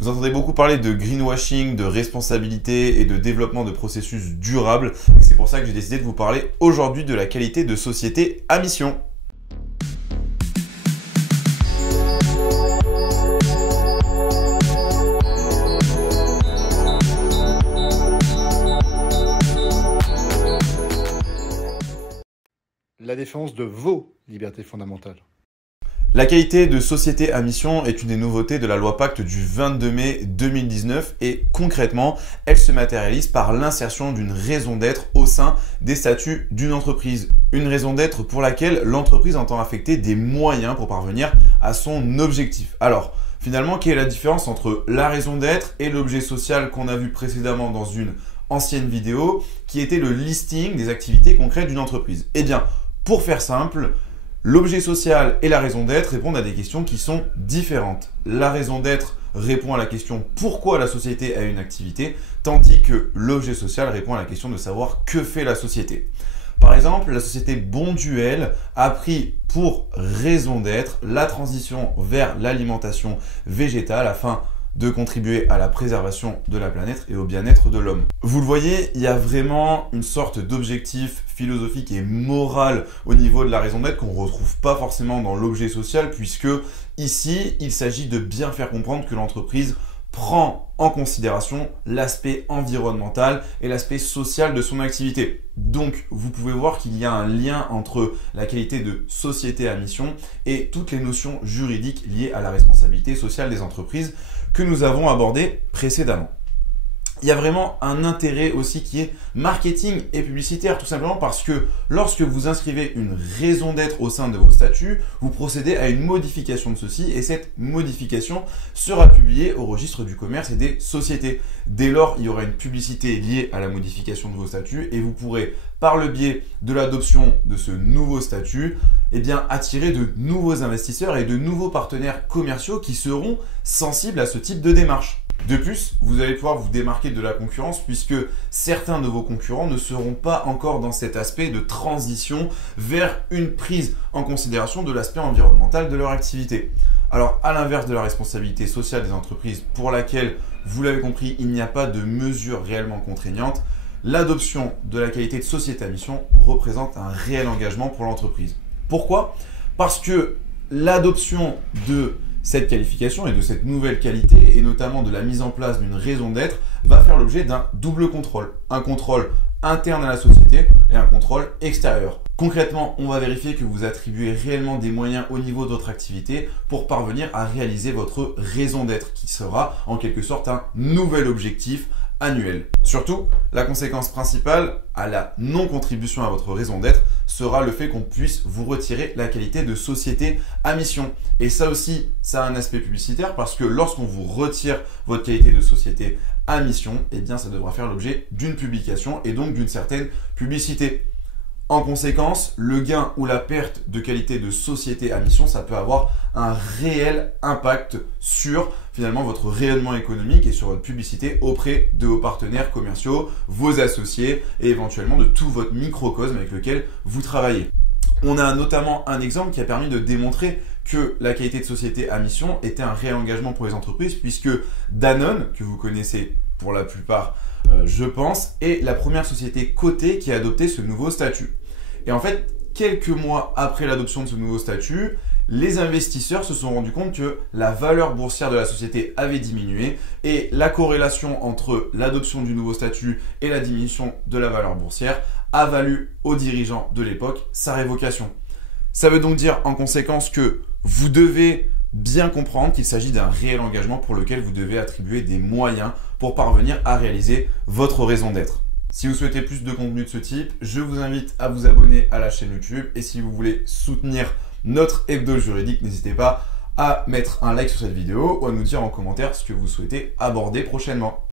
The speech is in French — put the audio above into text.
Vous entendez beaucoup parler de greenwashing, de responsabilité et de développement de processus durables. Et c'est pour ça que j'ai décidé de vous parler aujourd'hui de la qualité de société à mission. La défense de vos libertés fondamentales. La qualité de société à mission est une des nouveautés de la loi Pacte du 22 mai 2019 et concrètement, elle se matérialise par l'insertion d'une raison d'être au sein des statuts d'une entreprise. Une raison d'être pour laquelle l'entreprise entend affecter des moyens pour parvenir à son objectif. Alors, finalement, quelle est la différence entre la raison d'être et l'objet social qu'on a vu précédemment dans une ancienne vidéo qui était le listing des activités concrètes d'une entreprise? Eh bien, pour faire simple, l'objet social et la raison d'être répondent à des questions qui sont différentes. La raison d'être répond à la question pourquoi la société a une activité, tandis que l'objet social répond à la question de savoir que fait la société. Par exemple, la société Bonduelle a pris pour raison d'être la transition vers l'alimentation végétale afin de contribuer à la préservation de la planète et au bien-être de l'homme. Vous le voyez, il y a vraiment une sorte d'objectif philosophique et moral au niveau de la raison d'être qu'on ne retrouve pas forcément dans l'objet social, puisque ici, il s'agit de bien faire comprendre que l'entreprise prend en considération l'aspect environnemental et l'aspect social de son activité. Donc, vous pouvez voir qu'il y a un lien entre la qualité de société à mission et toutes les notions juridiques liées à la responsabilité sociale des entreprises que nous avons abordé précédemment. Il y a vraiment un intérêt aussi qui est marketing et publicitaire, tout simplement parce que lorsque vous inscrivez une raison d'être au sein de vos statuts, vous procédez à une modification de ceci et cette modification sera publiée au registre du commerce et des sociétés. Dès lors, il y aura une publicité liée à la modification de vos statuts et vous pourrez, par le biais de l'adoption de ce nouveau statut, attirer de nouveaux investisseurs et de nouveaux partenaires commerciaux qui seront sensibles à ce type de démarche. De plus, vous allez pouvoir vous démarquer de la concurrence puisque certains de vos concurrents ne seront pas encore dans cet aspect de transition vers une prise en considération de l'aspect environnemental de leur activité. Alors, à l'inverse de la responsabilité sociale des entreprises pour laquelle, vous l'avez compris, il n'y a pas de mesures réellement contraignantes, l'adoption de la qualité de société à mission représente un réel engagement pour l'entreprise. Pourquoi? Parce que l'adoption de cette qualification et de cette nouvelle qualité, et notamment de la mise en place d'une raison d'être, va faire l'objet d'un double contrôle. Un contrôle interne à la société et un contrôle extérieur. Concrètement, on va vérifier que vous attribuez réellement des moyens au niveau de votre activité pour parvenir à réaliser votre raison d'être, qui sera en quelque sorte un nouvel objectif annuel. Surtout, la conséquence principale à la non-contribution à votre raison d'être sera le fait qu'on puisse vous retirer la qualité de société à mission. Et ça aussi, ça a un aspect publicitaire parce que lorsqu'on vous retire votre qualité de société à mission, ça devra faire l'objet d'une publication et donc d'une certaine publicité. En conséquence, le gain ou la perte de qualité de société à mission, ça peut avoir un réel impact sur finalement votre rayonnement économique et sur votre publicité auprès de vos partenaires commerciaux, vos associés et éventuellement de tout votre microcosme avec lequel vous travaillez. On a notamment un exemple qui a permis de démontrer que la qualité de société à mission était un réel engagement pour les entreprises puisque Danone, que vous connaissez pour la plupart, je pense, est la première société cotée qui a adopté ce nouveau statut. Et en fait, quelques mois après l'adoption de ce nouveau statut, les investisseurs se sont rendus compte que la valeur boursière de la société avait diminué et la corrélation entre l'adoption du nouveau statut et la diminution de la valeur boursière a valu aux dirigeants de l'époque sa révocation. Ça veut donc dire en conséquence que vous devez bien comprendre qu'il s'agit d'un réel engagement pour lequel vous devez attribuer des moyens pour parvenir à réaliser votre raison d'être. Si vous souhaitez plus de contenu de ce type, je vous invite à vous abonner à la chaîne YouTube et si vous voulez soutenir notre hebdo juridique, n'hésitez pas à mettre un like sur cette vidéo ou à nous dire en commentaire ce que vous souhaitez aborder prochainement.